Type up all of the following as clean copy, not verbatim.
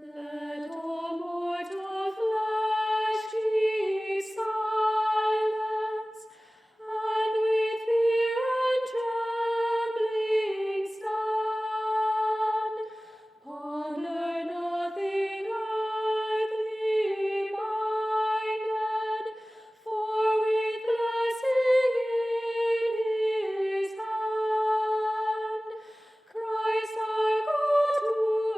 Let all mortal flesh keep silence, and with fear and trembling stand. Ponder nothing earthly minded, for with blessing in His hand, Christ our God to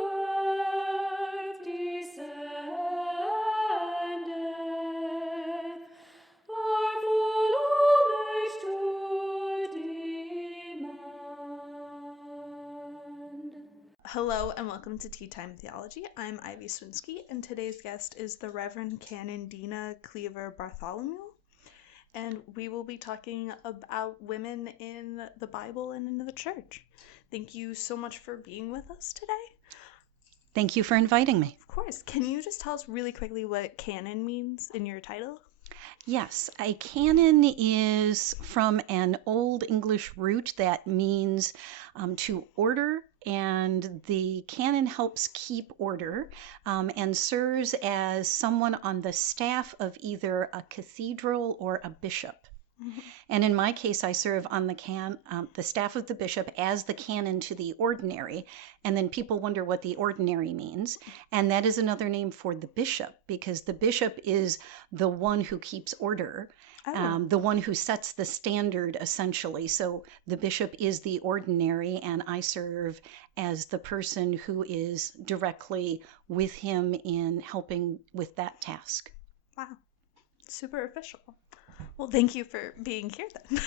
earth descended, our full homage to demand. Hello and welcome to Tea Time Theology. I'm Ivy Swinsky, and today's guest is the Reverend Canon Dena Cleaver Bartholomew, and we will be talking about women in the Bible and in the church. Thank you so much for being with us today. Thank you for inviting me. Of course. Can you just tell us really quickly what canon means in your title? Yes, a canon is from an Old English root that means to order, and the canon helps keep order and serves as someone on the staff of either a cathedral or a bishop. And in my case, I serve on the staff of the bishop as the canon to the ordinary. And then people wonder what the ordinary means. And that is another name for the bishop, because the bishop is the one who keeps order, the one who sets the standard, essentially. So the bishop is the ordinary, and I serve as the person who is directly with him in helping with that task. Wow. Super official. Well, thank you for being here then.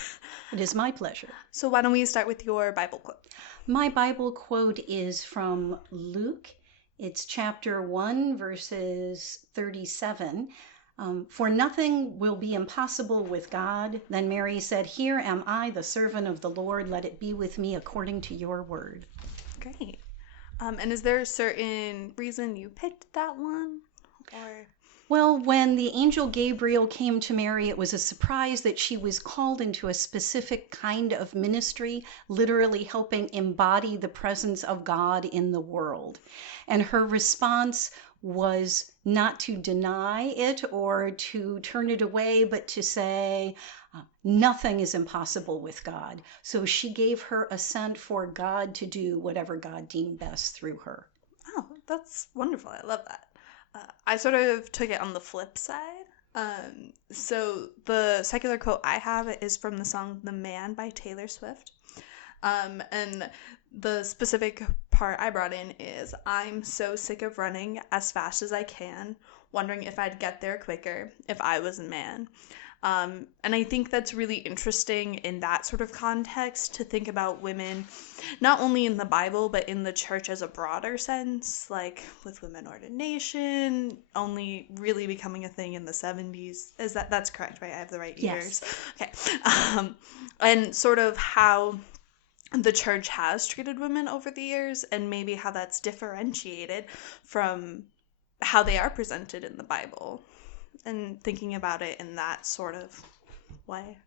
It is my pleasure. So why don't we start with your Bible quote? My Bible quote is from Luke. It's chapter 1, verses 37. For nothing will be impossible with God. Then Mary said, "Here am I, the servant of the Lord. Let it be with me according to your word." Great. And is there a certain reason you picked that one? Or... Well, when the angel Gabriel came to Mary, it was a surprise that she was called into a specific kind of ministry, literally helping embody the presence of God in the world. And her response was not to deny it or to turn it away, but to say, nothing is impossible with God. So she gave her assent for God to do whatever God deemed best through her. Oh, that's wonderful. I love that. I sort of took it on the flip side. So the secular quote I have is from the song "The Man" by Taylor Swift. And the specific part I brought in is, "I'm so sick of running as fast as I can, wondering if I'd get there quicker if I was a man." And I think that's really interesting in that sort of context, to think about women, not only in the Bible, but in the church as a broader sense, like with women ordination only really becoming a thing in the 70s. That's correct, right? I have the right years. Yes. Okay. And sort of how the church has treated women over the years, and maybe how that's differentiated from how they are presented in the Bible, and thinking about it in that sort of way.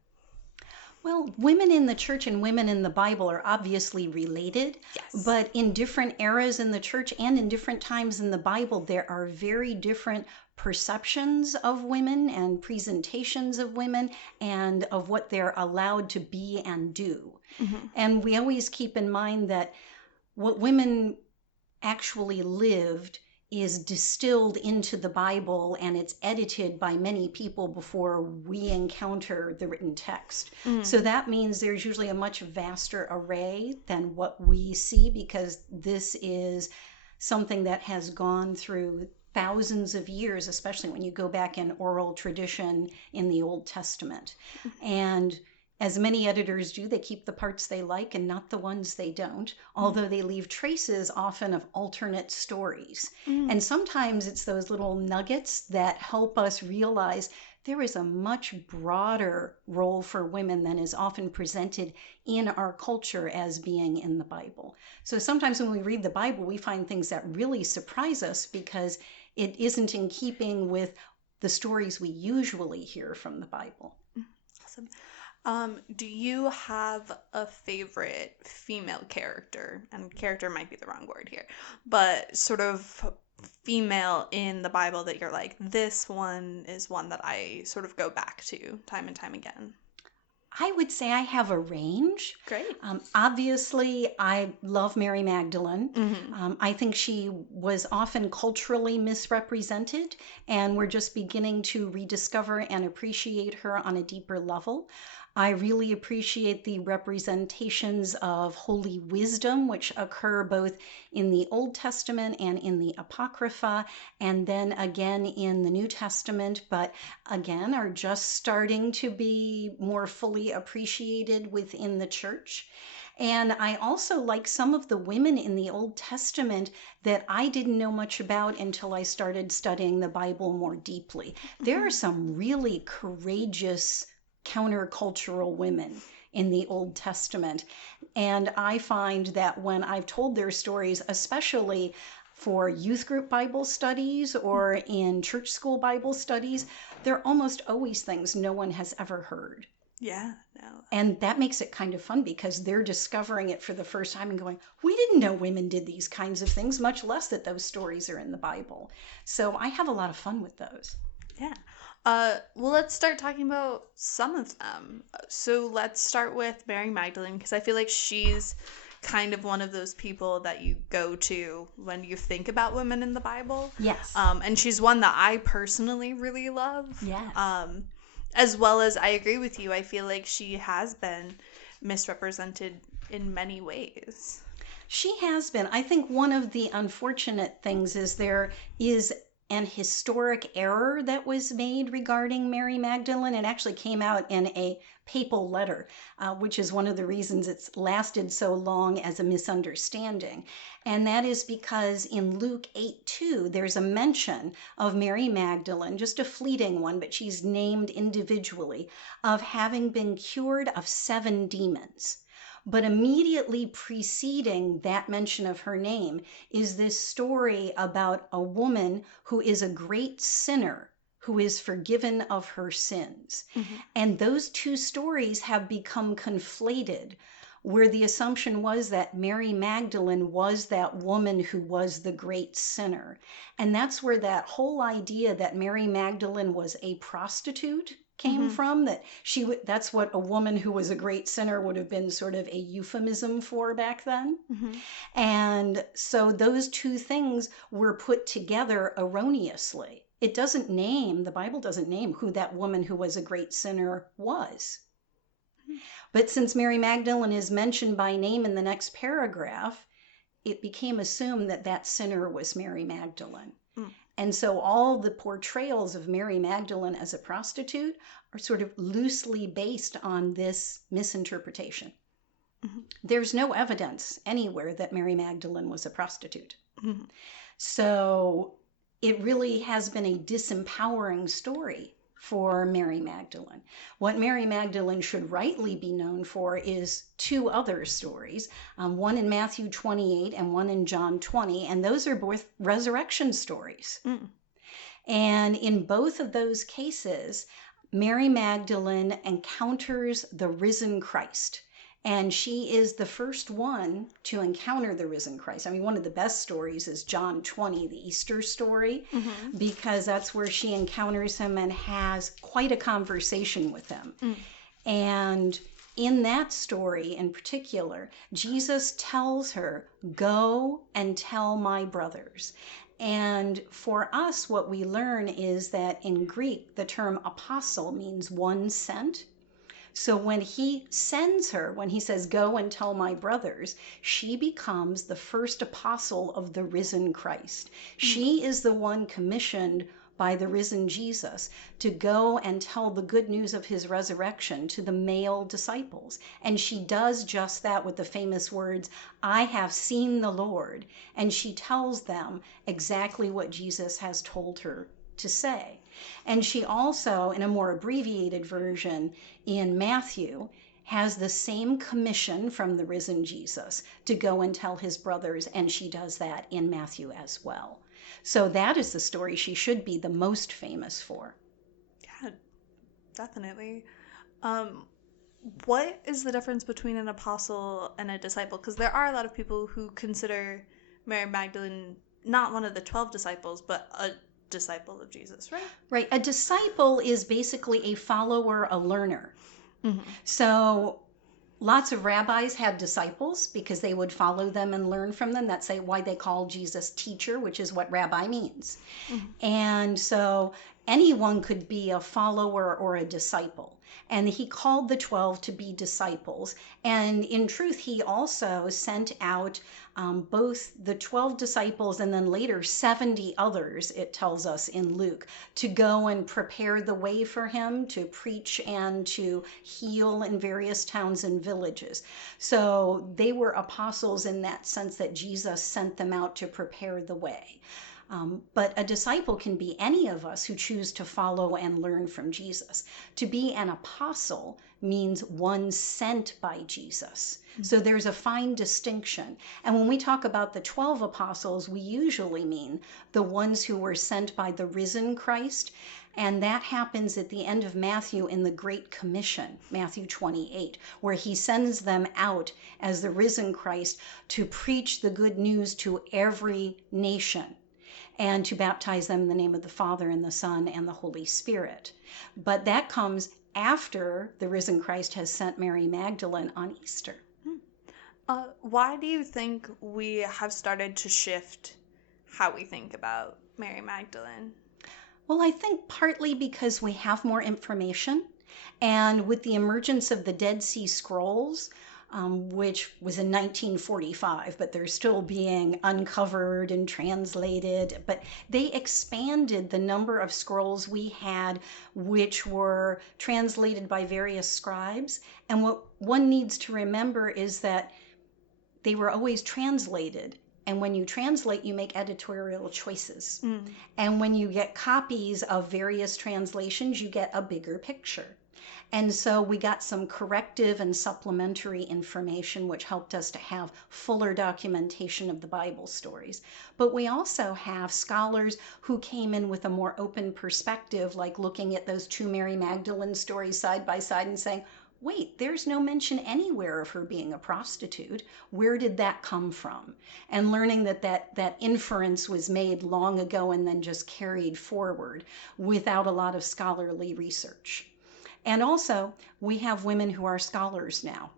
Well, women in the church and women in the Bible are obviously related, Yes. but in different eras in the church and in different times in the Bible, there are very different perceptions of women and presentations of women and of what they're allowed to be and do. Mm-hmm. And we always keep in mind that what women actually lived is distilled into the Bible, and it's edited by many people before we encounter the written text. Mm-hmm. So that means there's usually a much vaster array than what we see, because this is something that has gone through thousands of years, especially when you go back in oral tradition in the Old Testament. Mm-hmm. And as many editors do, they keep the parts they like and not the ones they don't, although they leave traces often of alternate stories. And sometimes it's those little nuggets that help us realize there is a much broader role for women than is often presented in our culture as being in the Bible. So sometimes when we read the Bible, we find things that really surprise us because it isn't in keeping with the stories we usually hear from the Bible. Awesome. Do you have a favorite female character? And character might be the wrong word here, but sort of female in the Bible that you're like, this one is one that I sort of go back to time and time again? I would say I have a range. Great. Obviously, I love Mary Magdalene. Mm-hmm. I think she was often culturally misrepresented, and we're just beginning to rediscover and appreciate her on a deeper level. I really appreciate the representations of holy wisdom, which occur both in the Old Testament and in the Apocrypha, and then again in the New Testament, but again are just starting to be more fully appreciated within the church. And I also like some of the women in the Old Testament that I didn't know much about until I started studying the Bible more deeply. There are some really courageous countercultural women in the Old Testament. And I find that when I've told their stories, especially for youth group Bible studies or in church school Bible studies, they're almost always things no one has ever heard. Yeah, no. And that makes it kind of fun because they're discovering it for the first time and going, we didn't know women did these kinds of things, much less that those stories are in the Bible. So I have a lot of fun with those. Yeah. Well, let's start talking about some of them. So let's start with Mary Magdalene, because I feel like she's kind of one of those people that you go to when you think about women in the Bible. Yes. And she's one that I personally really love. Yes. As well as I agree with you, I feel like she has been misrepresented in many ways. She has been. I think one of the unfortunate things is there is an historic error that was made regarding Mary Magdalene. It actually came out in a papal letter, which is one of the reasons it's lasted so long as a misunderstanding. And that is because in Luke 8:2, there's a mention of Mary Magdalene, just a fleeting one, but she's named individually, of having been cured of 7 demons. But immediately preceding that mention of her name is this story about a woman who is a great sinner who is forgiven of her sins. Mm-hmm. And those two stories have become conflated, where the assumption was that Mary Magdalene was that woman who was the great sinner. And that's where that whole idea that Mary Magdalene was a prostitute came from, that that's what a woman who was a great sinner would have been sort of a euphemism for back then. And so those two things were put together erroneously. It doesn't name, the Bible doesn't name who that woman who was a great sinner was. But since Mary Magdalene is mentioned by name in the next paragraph, it became assumed that that sinner was Mary Magdalene. And so all the portrayals of Mary Magdalene as a prostitute are sort of loosely based on this misinterpretation. There's no evidence anywhere that Mary Magdalene was a prostitute. So it really has been a disempowering story for Mary Magdalene. What Mary Magdalene should rightly be known for is 2 other stories, one in Matthew 28 and one in John 20, and those are both resurrection stories. And in both of those cases, Mary Magdalene encounters the risen Christ. And she is the first one to encounter the risen Christ. I mean, one of the best stories is John 20, the Easter story, because that's where she encounters him and has quite a conversation with him. And in that story in particular, Jesus tells her, go and tell my brothers. And for us, what we learn is that in Greek, the term apostle means one sent. So when he sends her, when he says, go and tell my brothers, she becomes the first apostle of the risen Christ. She is the one commissioned by the risen Jesus to go and tell the good news of his resurrection to the male disciples. And she does just that with the famous words, I have seen the Lord. And she tells them exactly what Jesus has told her to say. And she also, in a more abbreviated version in Matthew, has the same commission from the risen Jesus to go and tell his brothers, and she does that in Matthew as well. So that is the story she should be the most famous for. Yeah, definitely. What is the difference between an apostle and a disciple? Because there are a lot of people who consider Mary Magdalene not one of the 12 disciples, but a disciple of Jesus, right? Right. A disciple is basically a follower, a learner. So lots of rabbis had disciples because they would follow them and learn from them. That's why they call Jesus teacher, which is what rabbi means. And so anyone could be a follower or a disciple. And he called the 12 to be disciples. And in truth, he also sent out both the 12 disciples and then later 70 others, it tells us in Luke, to go and prepare the way for him to preach and to heal in various towns and villages. So they were apostles in that sense that Jesus sent them out to prepare the way. But a disciple can be any of us who choose to follow and learn from Jesus. To be an apostle means one sent by Jesus. So there's a fine distinction. And when we talk about the 12 apostles, we usually mean the ones who were sent by the risen Christ. And that happens at the end of Matthew in the Great Commission, Matthew 28, where he sends them out as the risen Christ to preach the good news to every nation and to baptize them in the name of the Father and the Son and the Holy Spirit. But that comes after the risen Christ has sent Mary Magdalene on Easter. Why do you think we have started to shift how we think about Mary Magdalene? Well, I think partly because we have more information, and with the emergence of the Dead Sea Scrolls, which was in 1945, but they're still being uncovered and translated. But they expanded the number of scrolls we had, which were translated by various scribes. And what one needs to remember is that they were always translated. And when you translate, you make editorial choices. And when you get copies of various translations, you get a bigger picture. And so we got some corrective and supplementary information, which helped us to have fuller documentation of the Bible stories. But we also have scholars who came in with a more open perspective, like looking at those two Mary Magdalene stories side by side and saying, wait, there's no mention anywhere of her being a prostitute. Where did that come from? And learning that inference was made long ago and then just carried forward without a lot of scholarly research. And also, we have women who are scholars now,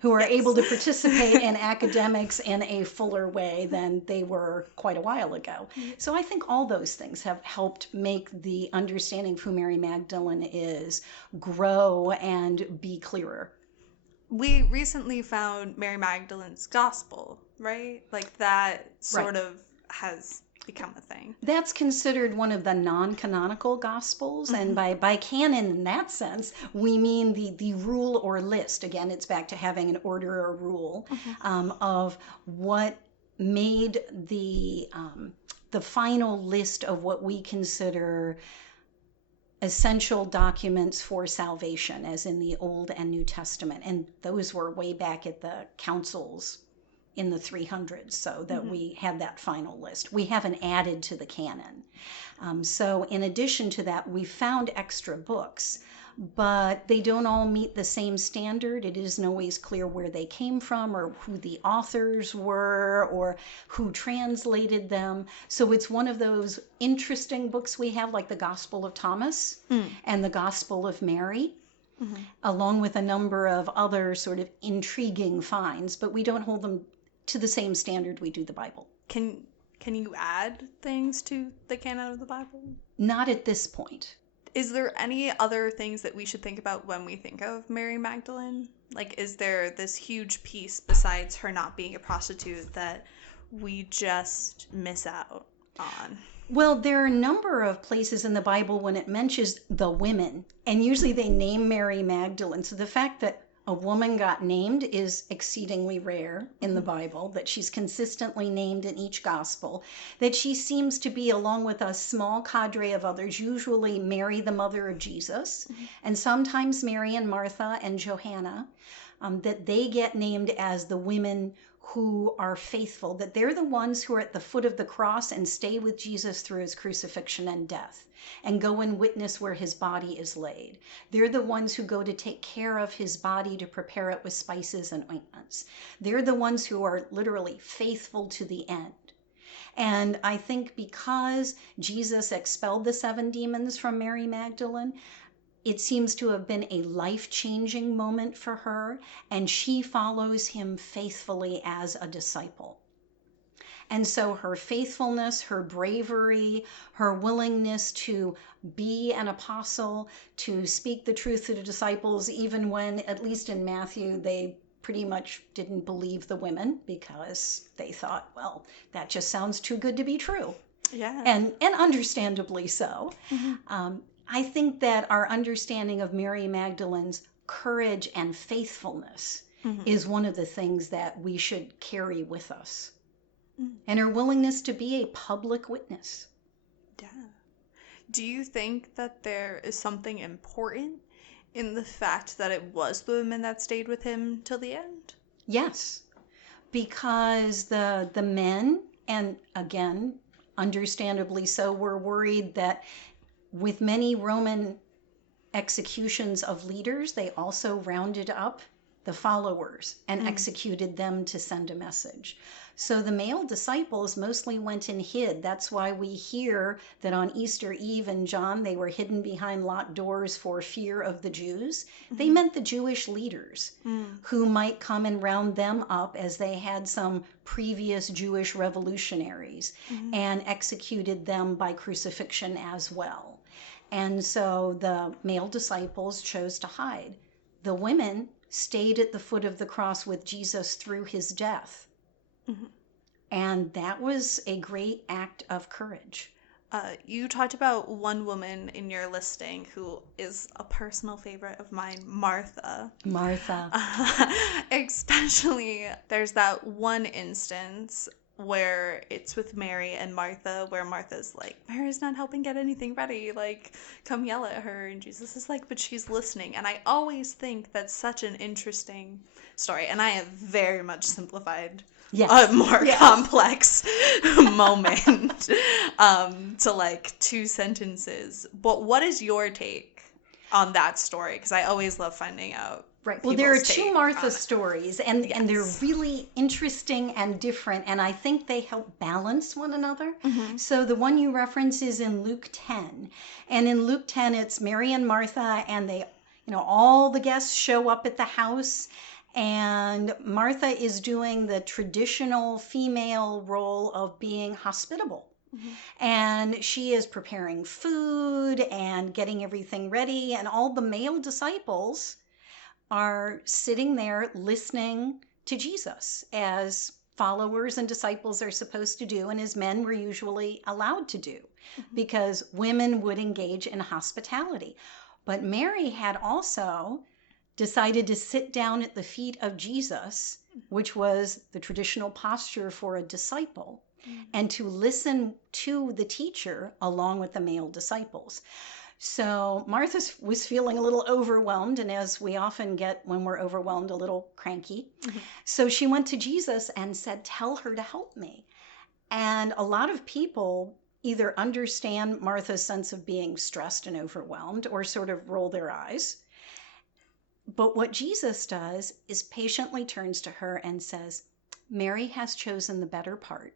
who are able to participate in academics in a fuller way than they were quite a while ago. So I think all those things have helped make the understanding of who Mary Magdalene is grow and be clearer. We recently found Mary Magdalene's gospel, right? Like that sort of has become a thing. That's considered one of the non-canonical gospels, and by canon in that sense, we mean the rule or list. Again, it's back to having an order or rule of what made the final list of what we consider essential documents for salvation, as in the Old and New Testament. And those were way back at the councils in the 300s, so that we had that final list. We haven't added to the canon. So in addition to that, we found extra books, but they don't all meet the same standard. It isn't always clear where they came from or who the authors were or who translated them. So it's one of those interesting books we have, like the Gospel of Thomas and the Gospel of Mary, along with a number of other sort of intriguing finds, but we don't hold them to the same standard we do the Bible. Can you add things to the canon of the Bible? Not at this point. Is there any other things that we should think about when we think of Mary Magdalene? Like, is there this huge piece besides her not being a prostitute that we just miss out on? Well, there are a number of places in the Bible when it mentions the women, and usually they name Mary Magdalene. So the fact that a woman got named is exceedingly rare in the Bible, that she's consistently named in each gospel, that she seems to be, along with a small cadre of others, usually Mary, the mother of Jesus, and sometimes Mary and Martha and Johanna, that they get named as the women who are faithful, that they're the ones who are at the foot of the cross and stay with Jesus through his crucifixion and death, and go and witness where his body is laid. They're the ones who go to take care of his body, to prepare it with spices and ointments. They're the ones who are literally faithful to the end. And I think because Jesus expelled the 7 demons from Mary Magdalene, it seems to have been a life-changing moment for her, and she follows him faithfully as a disciple. And so her faithfulness, her bravery, her willingness to be an apostle, to speak the truth to the disciples, even when, at least in Matthew, they pretty much didn't believe the women because they thought, well, that just sounds too good to be true. Yeah. And understandably so. I think that our understanding of Mary Magdalene's courage and faithfulness is one of the things that we should carry with us. And her willingness to be a public witness. Yeah. Do you think that there is something important in the fact that it was the women that stayed with him till the end? Yes, because the men, and again, understandably so, were worried that with many Roman executions of leaders, they also rounded up the followers and executed them to send a message. So the male disciples mostly went and hid. That's why we hear that on Easter Eve in John, they were hidden behind locked doors for fear of the Jews. They meant the Jewish leaders who might come and round them up, as they had some previous Jewish revolutionaries, and executed them by crucifixion as well. And so the male disciples chose to hide. The women stayed at the foot of the cross with Jesus through his death. And that was a great act of courage. You talked about one woman in your listing who is a personal favorite of mine, Martha. Martha. Especially, there's that one instance where it's with Mary and Martha, where Martha's like, Mary's not helping get anything ready, like, come yell at her, and Jesus is like, but she's listening. And I always think that's such an interesting story, and I have very much simplified a more complex moment to like 2 sentences. But what is your take on that story? Because I always love finding out. Right. Well, there are 2 Martha stories, and they're really interesting and different, and I think they help balance one another. So the one you reference is in Luke 10, and in Luke 10, it's Mary and Martha, and they, all the guests show up at the house, and Martha is doing the traditional female role of being hospitable. And she is preparing food and getting everything ready, and all the male disciples are sitting there listening to Jesus, as followers and disciples are supposed to do, and as men were usually allowed to do, because women would engage in hospitality. But Mary had also decided to sit down at the feet of Jesus, which was the traditional posture for a disciple, and to listen to the teacher along with the male disciples. So Martha was feeling a little overwhelmed, and as we often get when we're overwhelmed, a little cranky. So she went to Jesus and said, tell her to help me. And a lot of people either understand Martha's sense of being stressed and overwhelmed, or sort of roll their eyes. But what Jesus does is patiently turns to her and says, Mary has chosen the better part,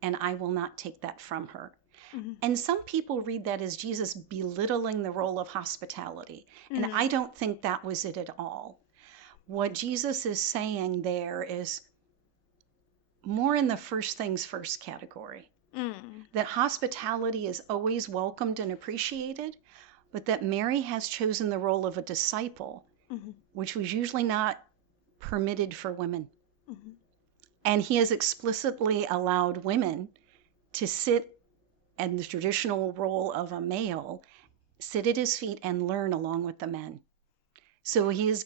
and I will not take that from her. And some people read that as Jesus belittling the role of hospitality. And I don't think that was it at all. What Jesus is saying there is more in the first things first category. That hospitality is always welcomed and appreciated, but that Mary has chosen the role of a disciple, which was usually not permitted for women. And he has explicitly allowed women to sit, and the traditional role of a male, sit at his feet and learn along with the men. So he has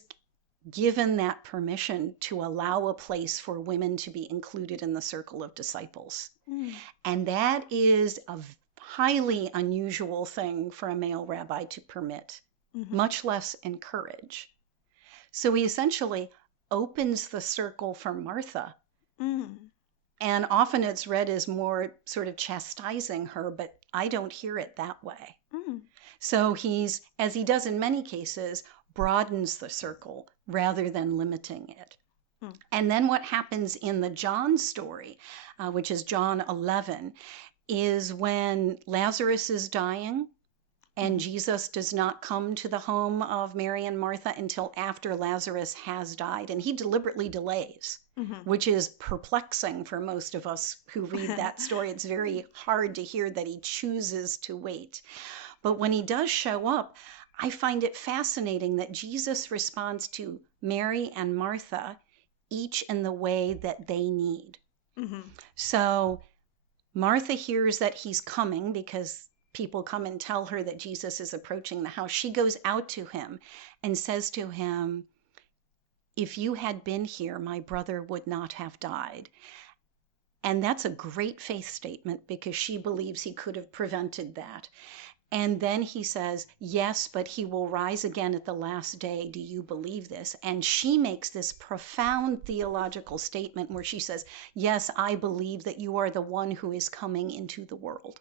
given that permission to allow a place for women to be included in the circle of disciples. And that is a highly unusual thing for a male rabbi to permit, much less encourage. So he essentially opens the circle for Martha. And often it's read as more sort of chastising her, but I don't hear it that way. So he's, as he does in many cases, broadens the circle rather than limiting it. Mm. And then what happens in the John story, which is John 11, is when Lazarus is dying and Jesus does not come to the home of Mary and Martha until after Lazarus has died. And he deliberately delays, which is perplexing for most of us who read that story. It's very hard to hear that he chooses to wait. But when he does show up, I find it fascinating that Jesus responds to Mary and Martha each in the way that they need. So Martha hears that he's coming because people come and tell her that Jesus is approaching the house. She goes out to him and says to him, "If you had been here, my brother would not have died." And that's a great faith statement because she believes he could have prevented that. And then he says, "Yes, but he will rise again at the last day. Do you believe this?" And she makes this profound theological statement where she says, "Yes, I believe that you are the one who is coming into the world."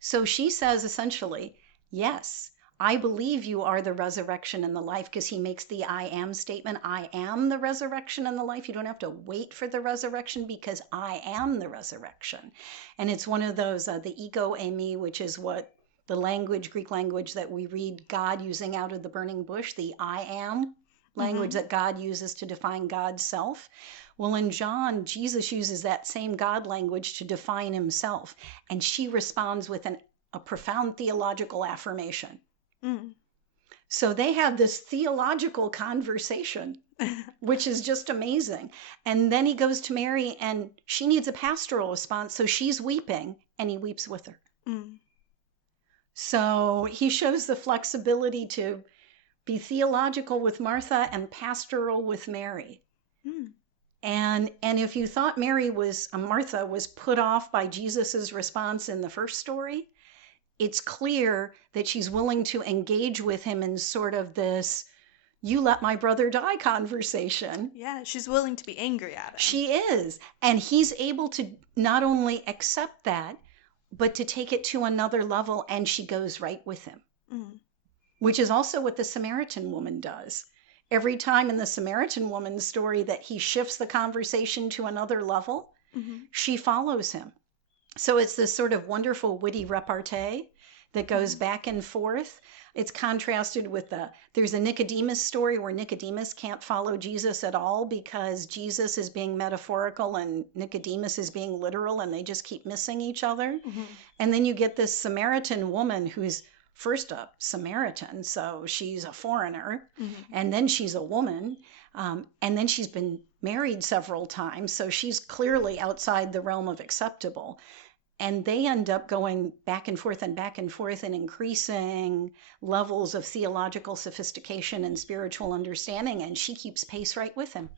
So she says essentially, "Yes, I believe you are the resurrection and the life," because he makes the I am statement. I am the resurrection and the life. You don't have to wait for the resurrection because I am the resurrection. And it's one of those, the ego eimi, which is what the language, Greek language that we read God using out of the burning bush, the I am language that God uses to define God's self. Well, in John, Jesus uses that same God language to define himself. And she responds with a profound theological affirmation. So they have this theological conversation, which is just amazing. And then he goes to Mary and she needs a pastoral response. So she's weeping and he weeps with her. So he shows the flexibility to be theological with Martha and pastoral with Mary. And if you thought Martha was put off by Jesus's response in the first story, it's clear that she's willing to engage with him in sort of this, "You let my brother die" conversation. Yeah, she's willing to be angry at him. She is. And he's able to not only accept that, but to take it to another level, and she goes right with him. Which is also what the Samaritan woman does. Every time in the Samaritan woman's story that he shifts the conversation to another level, she follows him. So it's this sort of wonderful witty repartee that goes back and forth. It's contrasted with there's a Nicodemus story where Nicodemus can't follow Jesus at all because Jesus is being metaphorical and Nicodemus is being literal, and they just keep missing each other. And then you get this Samaritan woman who's first a Samaritan, so she's a foreigner, and then she's a woman, and then she's been married several times, so she's clearly outside the realm of acceptable. And they end up going back and forth in increasing levels of theological sophistication and spiritual understanding, and she keeps pace right with him.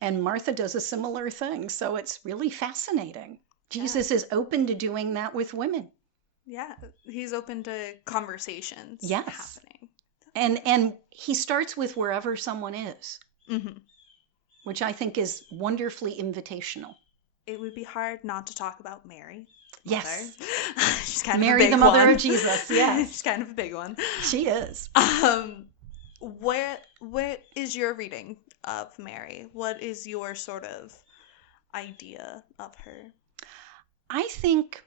And Martha does a similar thing, so it's really fascinating. Jesus is open to doing that with women. Yeah, he's open to conversations happening. And he starts with wherever someone is, which I think is wonderfully invitational. It would be hard not to talk about Mary. Yes. She's kind Mary, of a big the mother one. of Jesus. Yes. She's kind of a big one. She is. What is your reading of Mary? What is your sort of idea of her? I think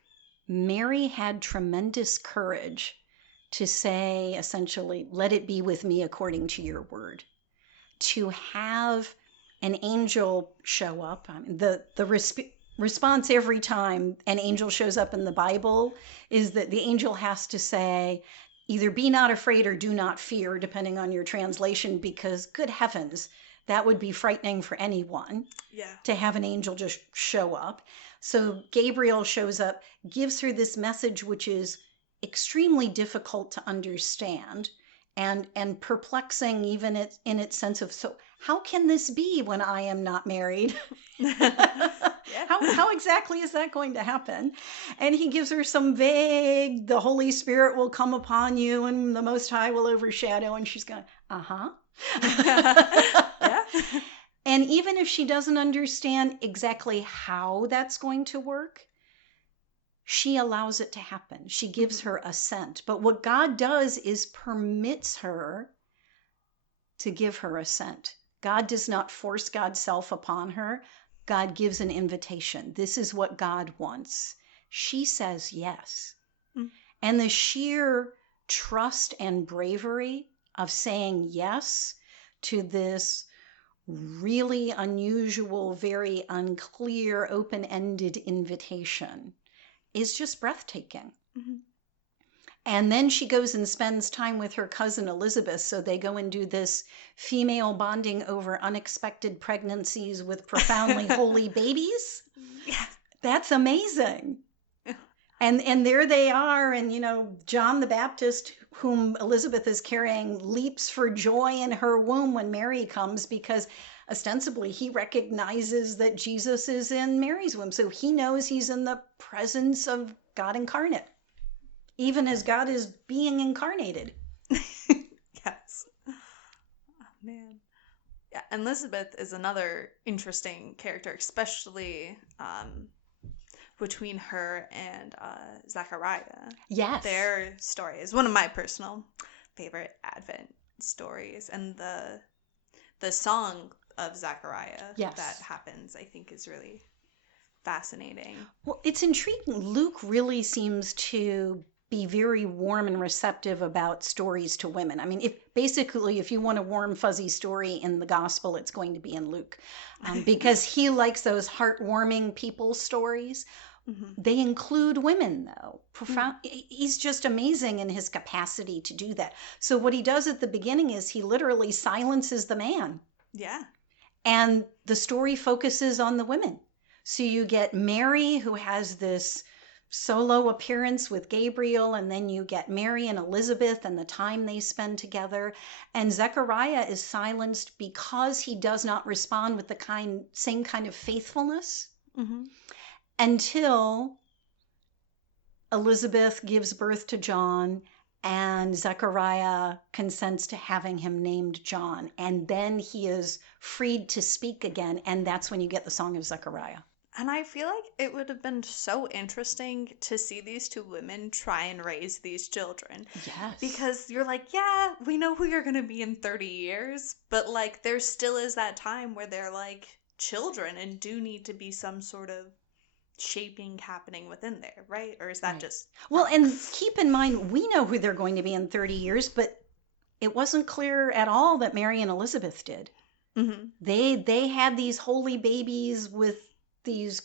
Mary had tremendous courage to say, essentially, "Let it be with me according to your word." To have an angel show up. I mean, the response every time an angel shows up in the Bible is that the angel has to say, either "Be not afraid" or "Do not fear," depending on your translation, because good heavens, that would be frightening for anyone to have an angel just show up. So Gabriel shows up, gives her this message which is extremely difficult to understand and perplexing even in its sense of, so how can this be when I am not married? How exactly is that going to happen? And he gives her some vague, "The Holy Spirit will come upon you and the Most High will overshadow," and she's going, And even if she doesn't understand exactly how that's going to work, she allows it to happen. She gives her assent. But what God does is permits her to give her assent. God does not force God's self upon her. God gives an invitation. This is what God wants. She says yes. Mm. And the sheer trust and bravery of saying yes to this really unusual, very unclear, open-ended invitation is just breathtaking. Mm-hmm. And then she goes and spends time with her cousin Elizabeth. So they go and do this female bonding over unexpected pregnancies with profoundly holy babies. Yeah. That's amazing. And there they are. And, John the Baptist, whom Elizabeth is carrying, leaps for joy in her womb when Mary comes, because ostensibly he recognizes that Jesus is in Mary's womb. So he knows he's in the presence of God incarnate, even as God is being incarnated. Yes. Oh, man. Yeah, and Elizabeth is another interesting character, especially between her and Zechariah. Yes. Their story is one of my personal favorite Advent stories, and the song of Zechariah that happens, I think, is really fascinating. Well, it's intriguing. Luke really seems to be very warm and receptive about stories to women. I mean, if you want a warm, fuzzy story in the gospel, it's going to be in Luke, because he likes those heartwarming people stories. Mm-hmm. They include women, though. Profound. Mm-hmm. He's just amazing in his capacity to do that. So what he does at the beginning is he literally silences the man. Yeah. And the story focuses on the women. So you get Mary, who has this solo appearance with Gabriel, and then you get Mary and Elizabeth and the time they spend together. And Zechariah is silenced because he does not respond with the same kind of faithfulness, mm-hmm. until Elizabeth gives birth to John, and Zechariah consents to having him named John. And then he is freed to speak again, and that's when you get the Song of Zechariah. And I feel like it would have been so interesting to see these two women try and raise these children. Yes. Because you're like, yeah, we know who you're going to be in 30 years, but like there still is that time where they're like children and do need to be some sort of shaping happening within there, right? Or is that just... Well, and keep in mind, we know who they're going to be in 30 years, but it wasn't clear at all that Mary and Elizabeth did. Mm-hmm. They had these holy babies with these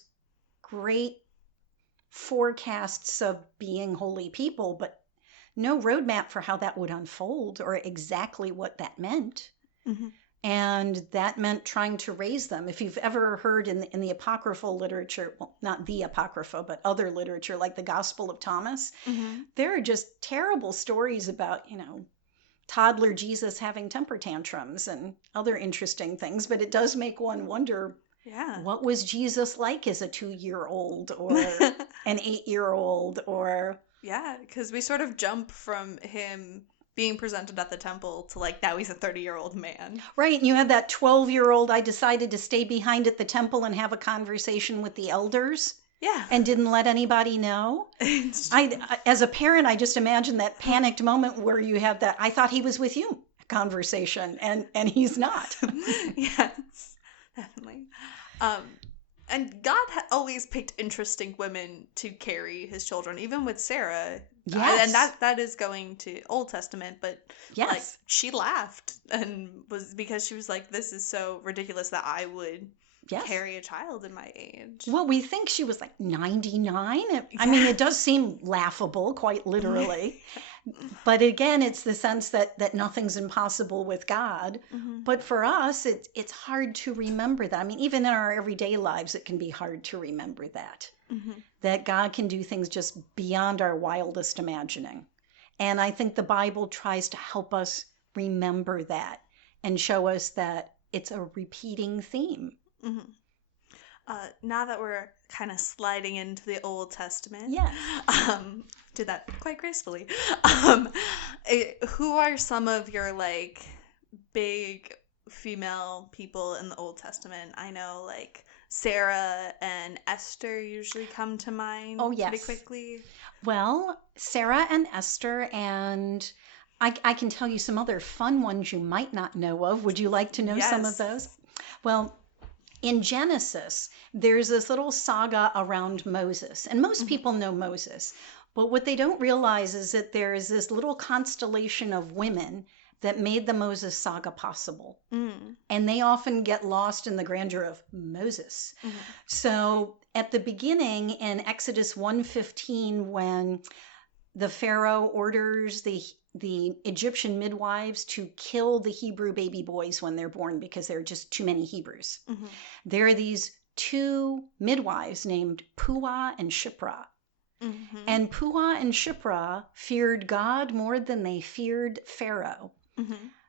great forecasts of being holy people, but no roadmap for how that would unfold or exactly what that meant. Mm-hmm. And that meant trying to raise them. If you've ever heard in the apocryphal literature, well, not the Apocrypha, but other literature like the Gospel of Thomas, mm-hmm. there are just terrible stories about, toddler Jesus having temper tantrums and other interesting things. But it does make one wonder, what was Jesus like as a 2-year-old or an 8-year-old or... Yeah, because we sort of jump from him being presented at the temple to like now he's a 30-year-old man. Right, and you had that 12-year-old, I decided to stay behind at the temple and have a conversation with the elders. Yeah. And didn't let anybody know. As a parent, I just imagine that panicked moment where you have that, I thought he was with you conversation, and he's not. Yes, definitely. And God always picked interesting women to carry his children, even with Sarah. Yes. And that is going to Old Testament, but yes. like she laughed and was because she was like, this is so ridiculous that I would carry a child in my age. Well, we think she was like 99. I mean, it does seem laughable, quite literally. But again, it's the sense that nothing's impossible with God. Mm-hmm. But for us, it's hard to remember that. I mean, even in our everyday lives, it can be hard to remember that. Mm-hmm. That God can do things just beyond our wildest imagining. And I think the Bible tries to help us remember that and show us that it's a repeating theme. Mm-hmm. Now that we're kind of sliding into the Old Testament, did that quite gracefully. Who are some of your like big female people in the Old Testament? I know like Sarah and Esther usually come to mind. Oh, yes. Pretty quickly. Well, Sarah and Esther and I can tell you some other fun ones you might not know of. Would you like to know some of those? Yes. Well, in Genesis, there's this little saga around Moses, and most people know Moses. But what they don't realize is that there is this little constellation of women that made the Moses saga possible. Mm. And they often get lost in the grandeur of Moses. So at the beginning in Exodus 1:15, when the Pharaoh orders the Egyptian midwives to kill the Hebrew baby boys when they're born because there are just too many Hebrews. There are these two midwives named Puah and Shiphrah. And Puah and Shiphrah feared God more than they feared Pharaoh.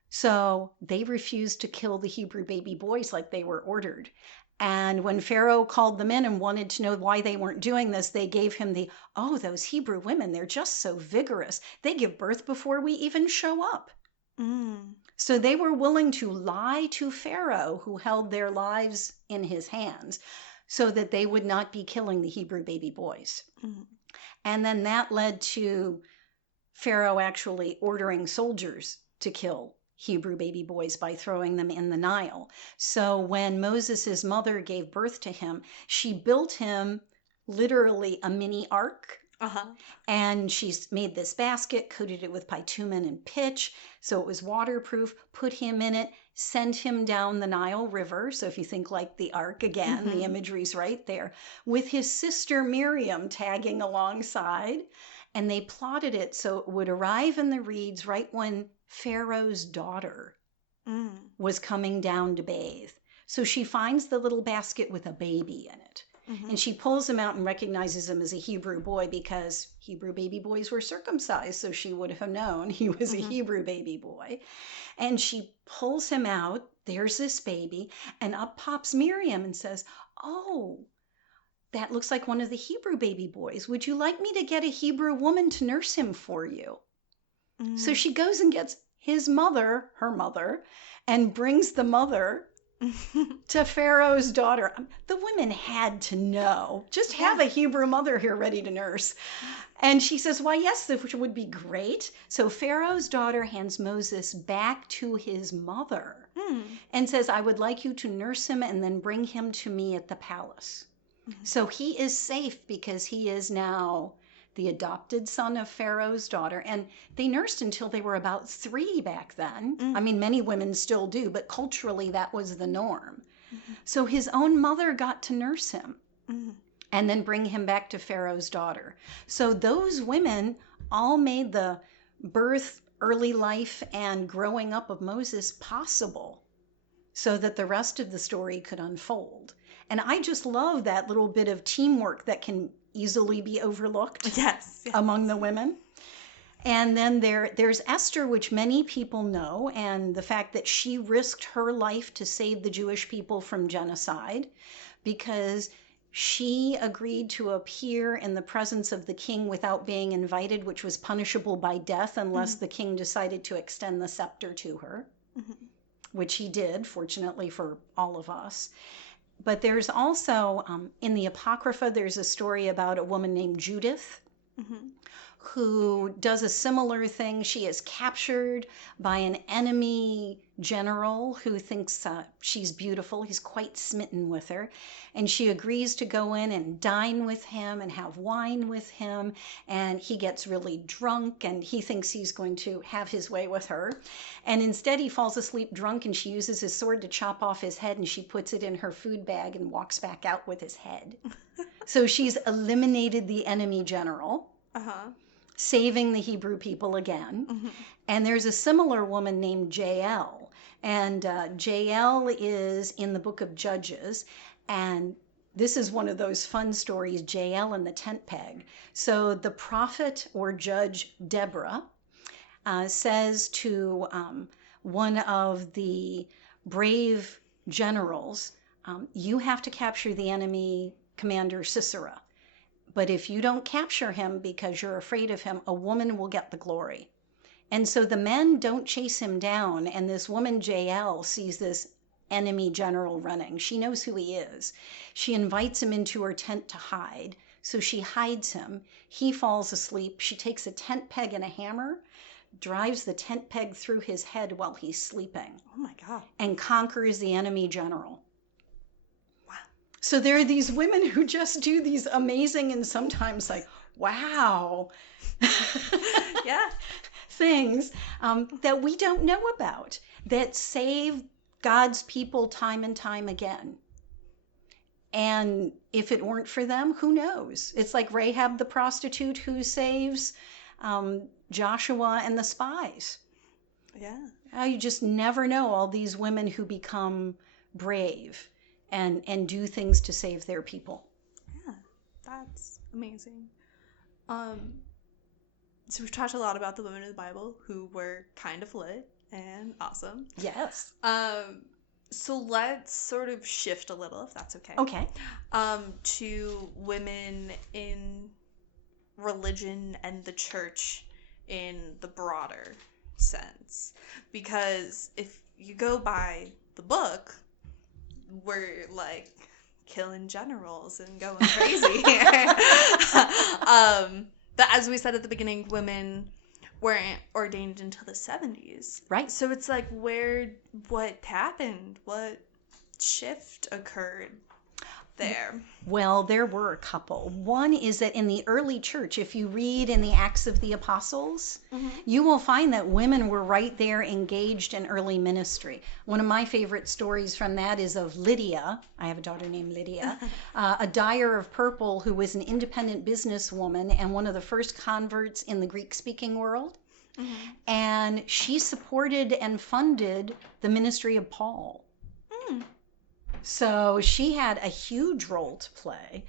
So they refused to kill the Hebrew baby boys like they were ordered. And when Pharaoh called them in and wanted to know why they weren't doing this, they gave him those Hebrew women, they're just so vigorous. They give birth before we even show up. So they were willing to lie to Pharaoh, who held their lives in his hands, so that they would not be killing the Hebrew baby boys. And then that led to Pharaoh actually ordering soldiers to kill Hebrew baby boys by throwing them in the Nile. So when Moses' mother gave birth to him, she built him literally a mini ark. And she's made this basket, coated it with bitumen and pitch, so it was waterproof, put him in it, sent him down the Nile River. So if you think like the ark again, the imagery's right there, with his sister Miriam tagging alongside. And they plotted it so it would arrive in the reeds right when Pharaoh's daughter was coming down to bathe. So she finds the little basket with a baby in it. And she pulls him out and recognizes him as a Hebrew boy because Hebrew baby boys were circumcised. So she would have known he was a Hebrew baby boy. And she pulls him out. There's this baby. And up pops Miriam and says, "Oh, that looks like one of the Hebrew baby boys. Would you like me to get a Hebrew woman to nurse him for you?" So she goes and gets his mother, her mother, and brings the mother to Pharaoh's daughter. The women had to know. Just have a Hebrew mother here ready to nurse. And she says, "Why, yes, this would be great." So Pharaoh's daughter hands Moses back to his mother and says, "I would like you to nurse him and then bring him to me at the palace." So he is safe because he is now the adopted son of Pharaoh's daughter. And they nursed until they were about 3 back then. I mean, many women still do, but culturally that was the norm. So his own mother got to nurse him and then bring him back to Pharaoh's daughter. So those women all made the birth, early life, and growing up of Moses possible so that the rest of the story could unfold. And I just love that little bit of teamwork that can easily be overlooked among the women. And then there's Esther, which many people know, and the fact that she risked her life to save the Jewish people from genocide because she agreed to appear in the presence of the king without being invited, which was punishable by death unless the king decided to extend the scepter to her, which he did, fortunately for all of us. But there's also, in the Apocrypha, there's a story about a woman named Judith who does a similar thing. She is captured by an enemy general who thinks she's beautiful. He's quite smitten with her. And she agrees to go in and dine with him and have wine with him. And he gets really drunk and he thinks he's going to have his way with her. And instead he falls asleep drunk and she uses his sword to chop off his head and she puts it in her food bag and walks back out with his head. So she's eliminated the enemy general. Saving the Hebrew people again. And there's a similar woman named Jael. And Jael is in the book of Judges. And this is one of those fun stories, Jael and the tent peg. So the prophet or judge Deborah says to one of the brave generals, "You have to capture the enemy commander Sisera. But if you don't capture him because you're afraid of him, a woman will get the glory." And so the men don't chase him down. And this woman, Jael, sees this enemy general running. She knows who he is. She invites him into her tent to hide. So she hides him. He falls asleep. She takes a tent peg and a hammer, drives the tent peg through his head while he's sleeping, Oh my God. and conquers the enemy general. Wow. So there are these women who just do these amazing and sometimes like, wow, Yeah. things that we don't know about, that save God's people time and time again. And if it weren't for them, who knows? It's like Rahab the prostitute who saves Joshua and the spies. Yeah. You just never know all these women who become brave and do things to save their people. Yeah. That's amazing. So we've talked a lot about the women in the Bible who were kind of lit and awesome. Yes. So let's sort of shift a little, if that's okay. Okay. To women in religion and the church in the broader sense. Because if you go by the book, we're like killing generals and going crazy here. But as we said at the beginning, women weren't ordained until the 70s. Right. So it's like, what happened? What shift occurred there? Well, there were a couple. One is that in the early church, if you read in the Acts of the Apostles, you will find that women were right there engaged in early ministry. One of my favorite stories from that is of Lydia. I have a daughter named Lydia, a dyer of purple who was an independent businesswoman and one of the first converts in the Greek-speaking world. And she supported and funded the ministry of Paul. So she had a huge role to play.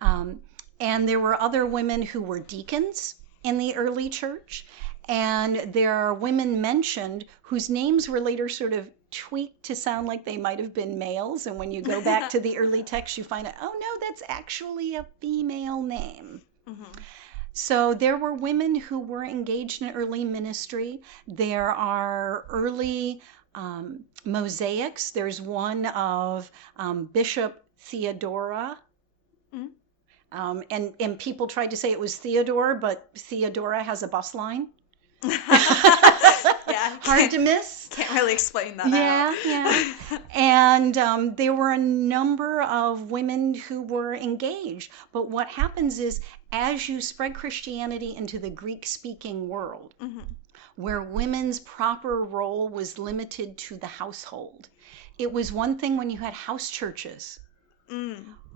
And there were other women who were deacons in the early church. And there are women mentioned whose names were later sort of tweaked to sound like they might have been males. And when you go back to the early text, you find out, oh no, that's actually a female name. So there were women who were engaged in early ministry. There are early mosaics. There's one of Bishop Theodora. And people tried to say it was Theodore, but Theodora has a bus line. Yeah. Hard to miss. Can't really explain that out. Yeah. And there were a number of women who were engaged. But what happens is, as you spread Christianity into the Greek-speaking world, where women's proper role was limited to the household. It was one thing when you had house churches.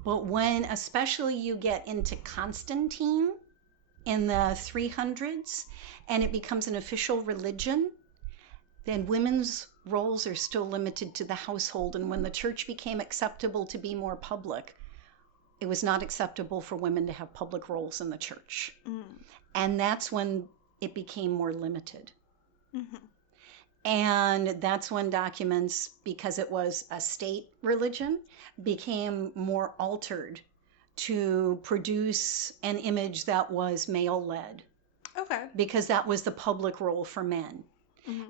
But when especially you get into Constantine in the 300s and it becomes an official religion, then women's roles are still limited to the household. And when the church became acceptable to be more public, it was not acceptable for women to have public roles in the church. And that's when it became more limited. And that's when documents, because it was a state religion, became more altered to produce an image that was male-led. Okay. Because that was the public role for men.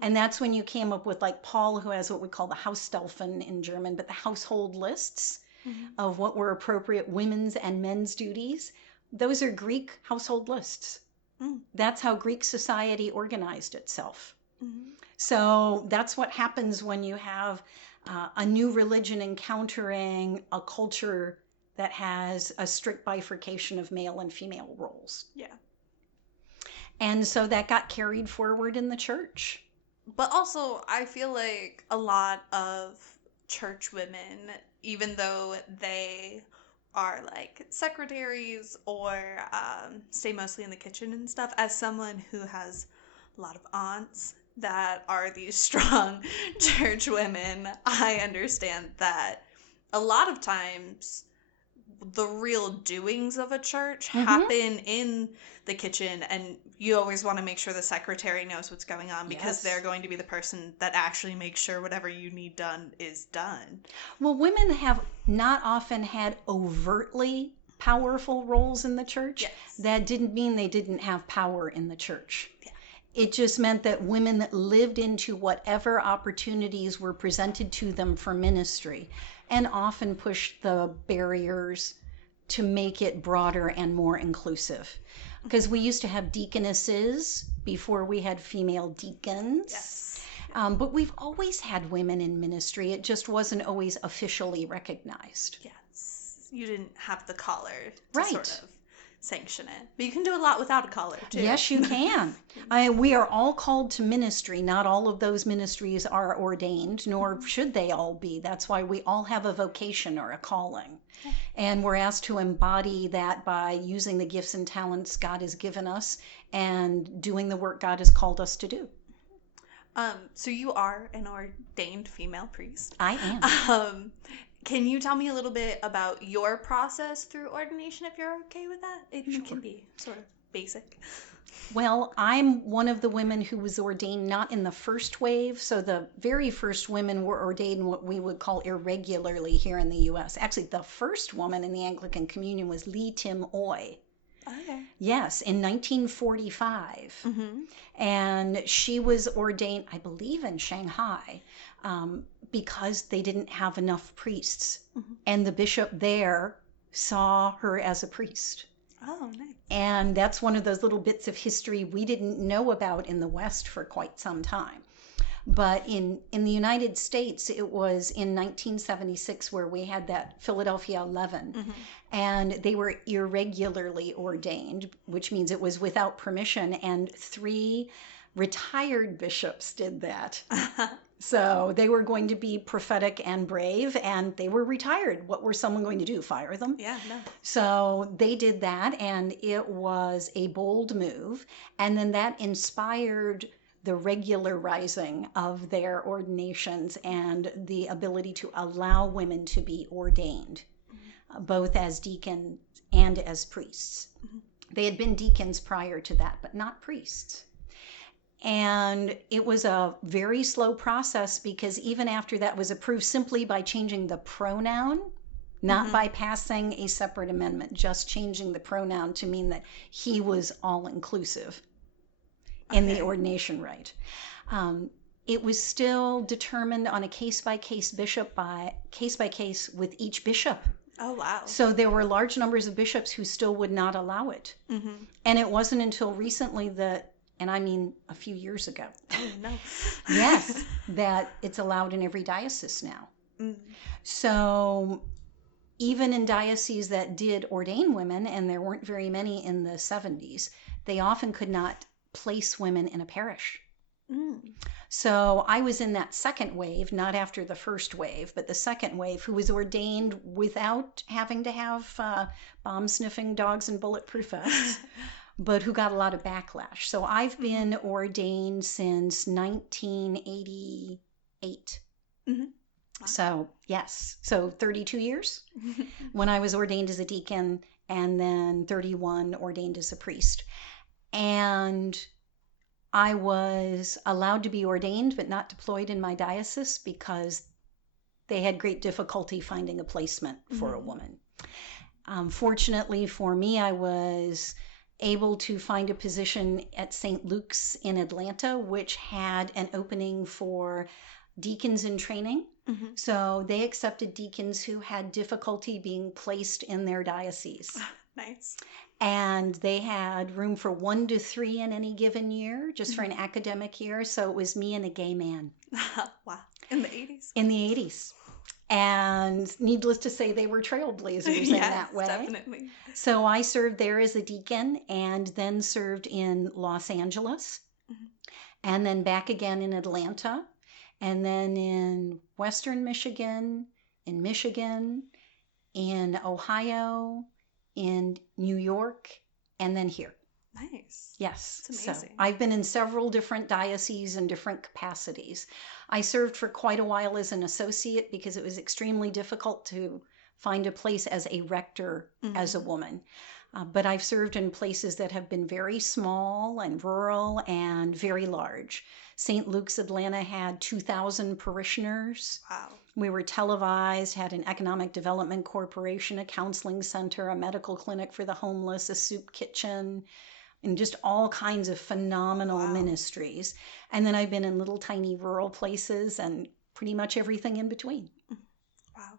And that's when you came up with like Paul, who has what we call the Hausstaufen in German, but the household lists of what were appropriate women's and men's duties. Those are Greek household lists. That's how Greek society organized itself. So that's what happens when you have a new religion encountering a culture that has a strict bifurcation of male and female roles. Yeah. And so that got carried forward in the church. But also, I feel like a lot of church women, even though they are like secretaries or stay mostly in the kitchen and stuff, as someone who has a lot of aunts that are these strong church women, I understand that a lot of times the real doings of a church happen in the kitchen, and you always want to make sure the secretary knows what's going on because they're going to be the person that actually makes sure whatever you need done is done. Well, women have not often had overtly powerful roles in the church. That didn't mean they didn't have power in the church. It just meant that women lived into whatever opportunities were presented to them for ministry and often pushed the barriers to make it broader and more inclusive. Because we used to have deaconesses before we had female deacons. Yes. But we've always had women in ministry. It just wasn't always officially recognized. Yes. You didn't have the collar to Right. sort of sanction it. But you can do a lot without a collar, too. Yes, you can. We are all called to ministry. Not all of those ministries are ordained, nor should they all be. That's why we all have a vocation or a calling. And we're asked to embody that by using the gifts and talents God has given us and doing the work God has called us to do. So you are an ordained female priest. I am. Can you tell me a little bit about your process through ordination, if you're okay with that? It can be sort of basic. Well, I'm one of the women who was ordained not in the first wave. So the very first women were ordained what we would call irregularly here in the U.S. Actually, the first woman in the Anglican Communion was Lee Tim Oy. Okay. Yes, in 1945. Mm-hmm. And she was ordained, I believe, in Shanghai because they didn't have enough priests. Mm-hmm. And the bishop there saw her as a priest. Oh, nice. And that's one of those little bits of history we didn't know about in the West for quite some time. But in the United States, it was in 1976 where we had that Philadelphia 11. Mm-hmm. And they were irregularly ordained, which means it was without permission. And 3 retired bishops did that. So they were going to be prophetic and brave, and they were retired. What were someone going to do? Fire them? Yeah, no. So they did that, and it was a bold move. And then that inspired the regularizing of their ordinations and the ability to allow women to be ordained, both as deacons and as priests. Mm-hmm. They had been deacons prior to that, but not priests. And it was a very slow process because even after that was approved simply by changing the pronoun, not by passing a separate amendment, just changing the pronoun to mean that he was all-inclusive in the ordination rite. It was still determined on a case-by-case case-by-case with each bishop. Oh, wow. So there were large numbers of bishops who still would not allow it. Mm-hmm. And it wasn't until recently that, and I mean a few years ago. Oh, no. Yes, that it's allowed in every diocese now. Mm. So even in dioceses that did ordain women, and there weren't very many in the 70s, they often could not place women in a parish. Mm. So I was in that second wave, not after the first wave, but the second wave, who was ordained without having to have bomb-sniffing dogs and bulletproof vests, but who got a lot of backlash. So I've been ordained since 1988. Mm-hmm. Wow. So yes, so 32 years when I was ordained as a deacon, and then 31 ordained as a priest. And I was allowed to be ordained, but not deployed in my diocese because they had great difficulty finding a placement for a woman. Fortunately for me, I was able to find a position at St. Luke's in Atlanta, which had an opening for deacons in training. Mm-hmm. So they accepted deacons who had difficulty being placed in their diocese. Nice. And they had room for 1 to 3 in any given year, just for an academic year. So it was me and a gay man. Wow. In the 80s? In the 80s. And needless to say, they were trailblazers in that way. Definitely. So I served there as a deacon and then served in Los Angeles, and then back again in Atlanta, and then in Western Michigan, in Ohio, in New York, and then here. Nice. Yes. It's amazing. So I've been in several different dioceses and different capacities. I served for quite a while as an associate because it was extremely difficult to find a place as a rector as a woman. But I've served in places that have been very small and rural and very large. St. Luke's Atlanta had 2,000 parishioners. Wow. We were televised, had an economic development corporation, a counseling center, a medical clinic for the homeless, a soup kitchen, and just all kinds of phenomenal ministries. And then I've been in little tiny rural places and pretty much everything in between. Wow.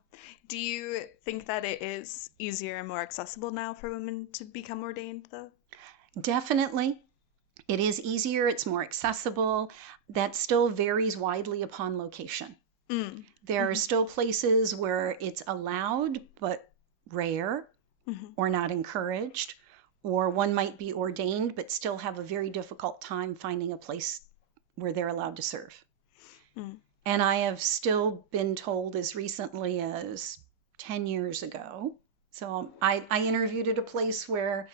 Do you think that it is easier and more accessible now for women to become ordained, though? Definitely. It is easier, it's more accessible. That still varies widely upon location. Mm. There are still places where it's allowed but rare or not encouraged, or one might be ordained but still have a very difficult time finding a place where they're allowed to serve. And I have still been told as recently as 10 years ago. So I interviewed at a place where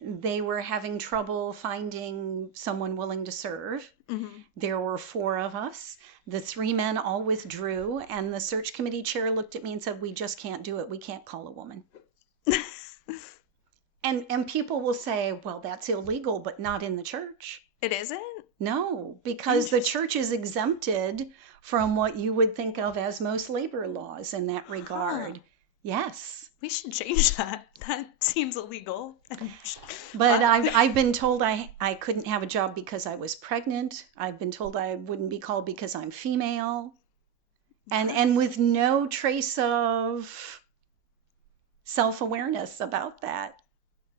they were having trouble finding someone willing to serve. There were 4 of us. The 3 men all withdrew, and the search committee chair looked at me and said, "We just can't do it. We can't call a woman." And people will say, "Well, that's illegal, but not in the church." It isn't? No, because the church is exempted from what you would think of as most labor laws in that regard. Yes. We should change that. That seems illegal. But I've been told I couldn't have a job because I was pregnant. I've been told I wouldn't be called because I'm female. And with no trace of self-awareness about that.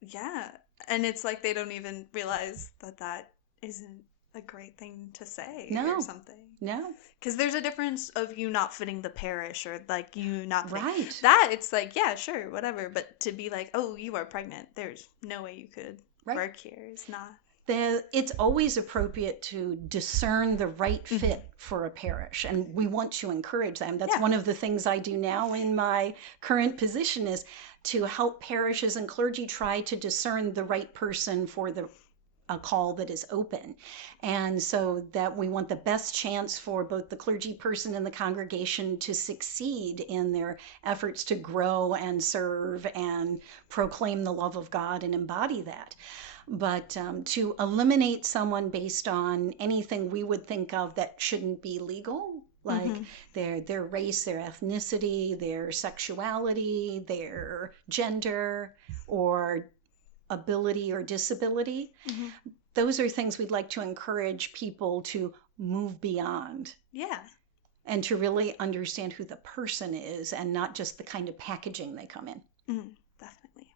Yeah. And it's like they don't even realize that that isn't a great thing to say or something. No. Because there's a difference of you not fitting the parish or like you not fitting. Right. That it's like, yeah, sure, whatever. But to be like, oh, you are pregnant, there's no way you could work here. It's not. It's always appropriate to discern the right fit for a parish, and we want to encourage them. That's one of the things I do now in my current position, is to help parishes and clergy try to discern the right person for a call that is open. And so that we want the best chance for both the clergy person and the congregation to succeed in their efforts to grow and serve and proclaim the love of God and embody that. But to eliminate someone based on anything we would think of that shouldn't be legal, like their race, their ethnicity, their sexuality, their gender, or ability or disability, those are things we'd like to encourage people to move beyond. Yeah. And to really understand who the person is and not just the kind of packaging they come in. Definitely.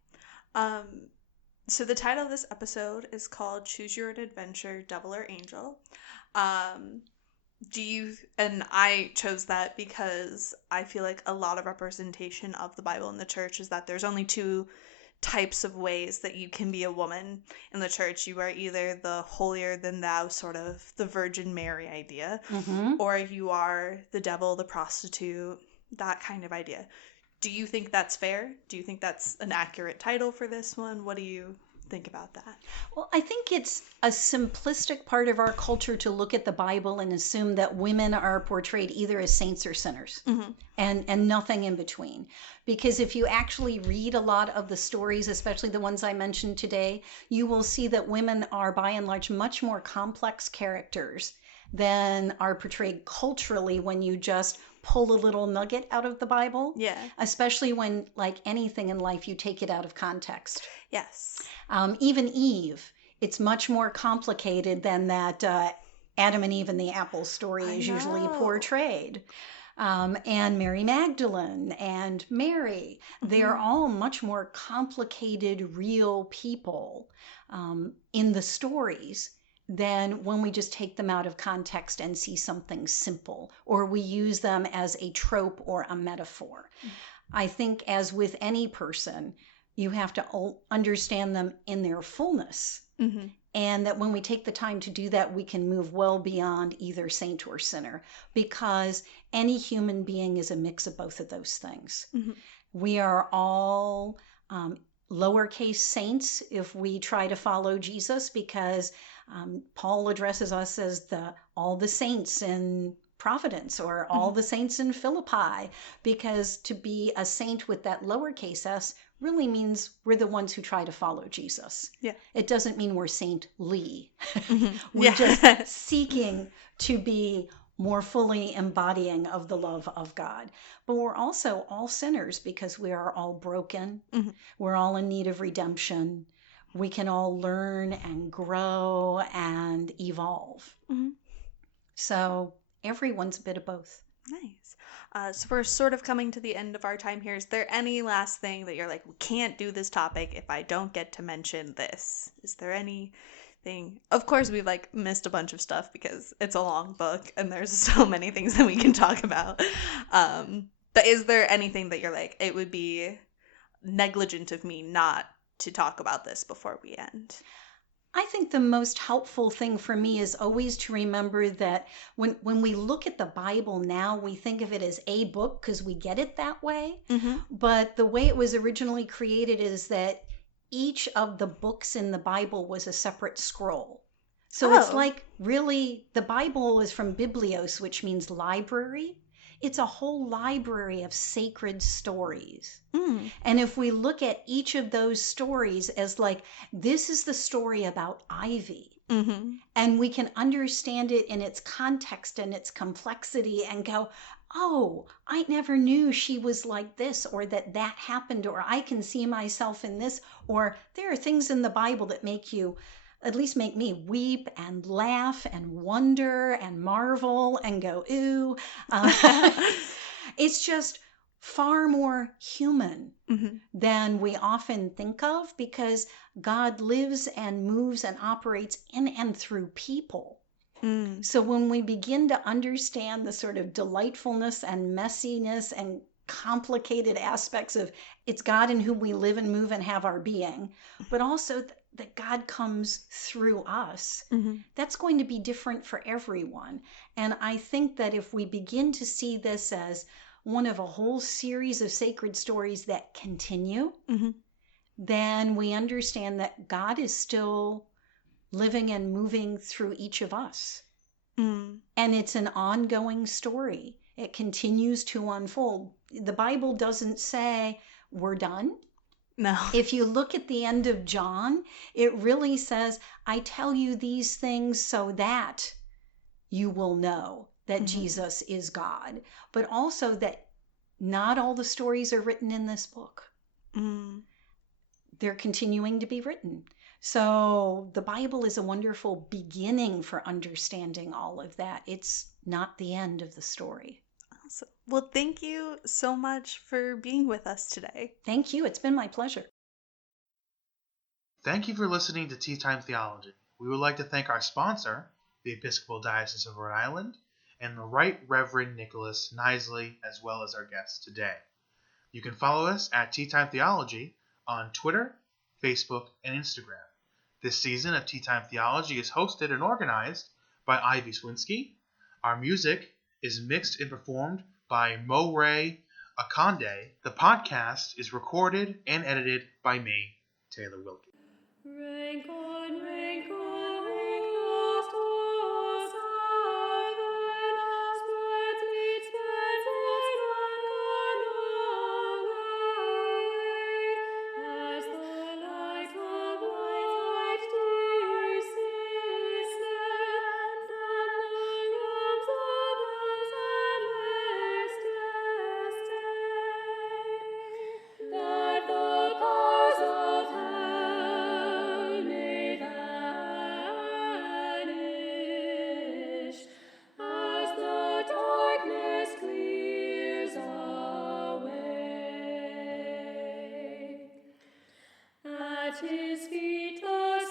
So the title of this episode is called Choose Your Adventure, Devil or Angel. And I chose that because I feel like a lot of representation of the Bible in the church is that there's only 2 types of ways that you can be a woman in the church. You are either the holier than thou, sort of the Virgin Mary idea, or you are the devil, the prostitute, that kind of idea. Do you think that's fair? Do you think that's an accurate title for this one? What do you think about that? Well, I think it's a simplistic part of our culture to look at the Bible and assume that women are portrayed either as saints or sinners, and nothing in between. Because if you actually read a lot of the stories, especially the ones I mentioned today, you will see that women are by and large much more complex characters than are portrayed culturally when you just pull a little nugget out of the Bible. Yeah. Especially when, like anything in life, you take it out of context. Yes. Even Eve, it's much more complicated than that Adam and Eve and the apple story is usually portrayed. And Mary Magdalene and Mary, they're all much more complicated, real people in the stories than when we just take them out of context and see something simple, or we use them as a trope or a metaphor. I think, as with any person, you have to understand them in their fullness. And that when we take the time to do that, we can move well beyond either saint or sinner, because any human being is a mix of both of those things. We are all lowercase saints if we try to follow Jesus, because Paul addresses us as all the saints in Providence, or all the saints in Philippi, because to be a saint with that lowercase s really means we're the ones who try to follow Jesus. Yeah. It doesn't mean we're saintly. We're just seeking to be more fully embodying of the love of God. But we're also all sinners, because we are all broken. We're all in need of redemption. We can all learn and grow and evolve. So everyone's a bit of both. Nice. So we're sort of coming to the end of our time here. Is there any last thing that you're like, we can't do this topic if I don't get to mention this? Is there any anything. Of course, we've like missed a bunch of stuff because it's a long book and there's so many things that we can talk about. But is there anything that you're like, it would be negligent of me not to talk about this before we end? I think the most helpful thing for me is always to remember that when we look at the Bible now, we think of it as a book because we get it that way. Mm-hmm. But the way it was originally created is that each of the books in the Bible was a separate scroll. So it's Oh. like really the Bible is from biblios, which means library. It's a whole library of sacred stories. Mm. And if we look at each of those stories as like, this is the story about Ivy, Mm-hmm. and we can understand it in its context and its complexity and go, oh, I never knew she was like this, or that happened, or I can see myself in this, or there are things in the Bible that make you, at least make me weep and laugh and wonder and marvel and go, ooh. It's just far more human Mm-hmm. than we often think of because God lives and moves and operates in and through people. Mm. So when we begin to understand the sort of delightfulness and messiness and complicated aspects of it's God in whom we live and move and have our being, but also that God comes through us, Mm-hmm. that's going to be different for everyone. And I think that if we begin to see this as one of a whole series of sacred stories that continue, Mm-hmm. then we understand that God is still living and moving through each of us. Mm. And it's an ongoing story. It continues to unfold. The Bible doesn't say we're done. No. If you look at the end of John, it really says, I tell you these things so that you will know that Mm-hmm. Jesus is God, but also that not all the stories are written in this book. Mm. They're continuing to be written. So the Bible is a wonderful beginning for understanding all of that. It's not the end of the story. Awesome. Well, thank you so much for being with us today. Thank you. It's been my pleasure. Thank you for listening to Tea Time Theology. We would like to thank our sponsor, the Episcopal Diocese of Rhode Island, and the Right Reverend Nicholas Knisley, as well as our guests today. You can follow us at Tea Time Theology on Twitter, Facebook, and Instagram. This season of Tea Time Theology is hosted and organized by Ivy Swinsky. Our music is mixed and performed by Mo Ray Akande. The podcast is recorded and edited by me, Taylor Wilkie. At his feet the